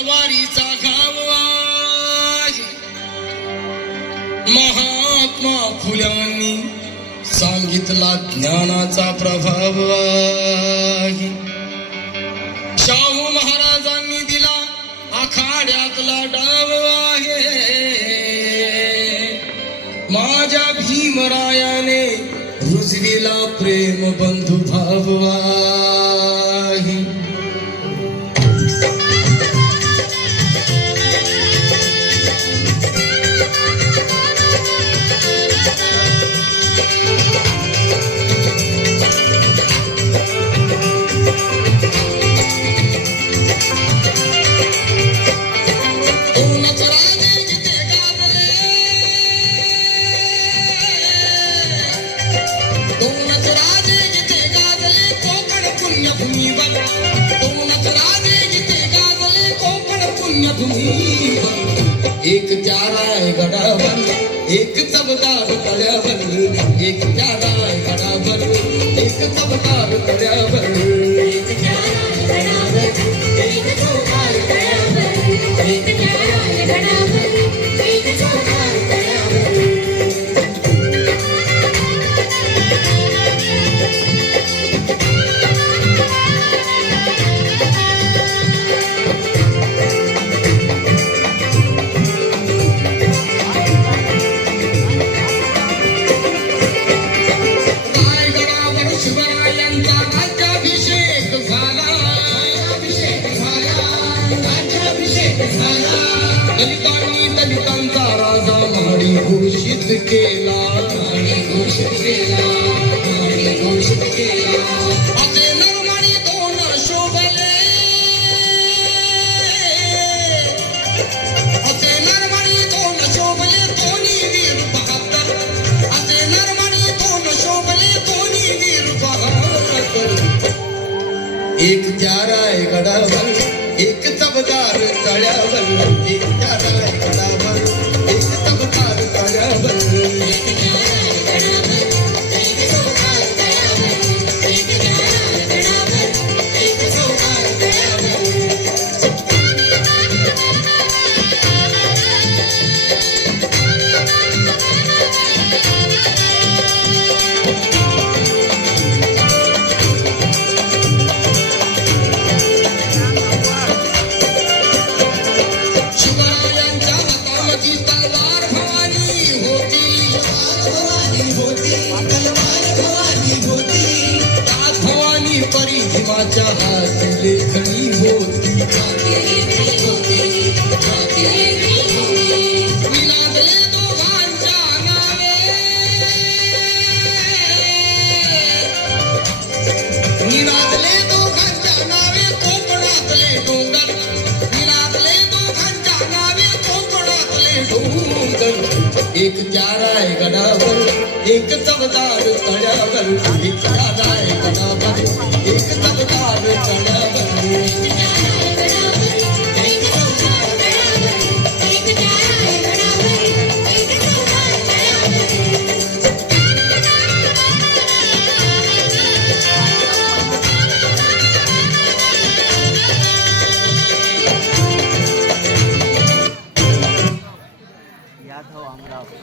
तलवारीचा घाव महात्मा फुल्यांनी सांगितला ज्ञानाचा प्रभाव शाहू महाराजांनी दिला आखाड्यातला डाव आहे. माझ्या भीमरायाने रुजविला प्रेम बंधू भाव पुण्यभूमीवर एक चाराय गडावर एक चबदार तळ्यावर एक चाराय गडावर एक चबदार तळ्यावर एक दलितांनी दलितांचा राजा महाडी घोषित केला महाडी घोषित केला महाडी घोषित केला असे नरमाडी दोन शोभले असे नरमाडी दोन शोभले दोन्ही वीर बहादर असे नरमाडी दोन शोभले दोन्ही वीर बहादर एक चाराय गडावर एक चबदार तळ्यावर एक एक होती तलवार हाती. लेखणी होती गडावर एक चवदार तळ्यावर एक चाराय गडावर एक चवदार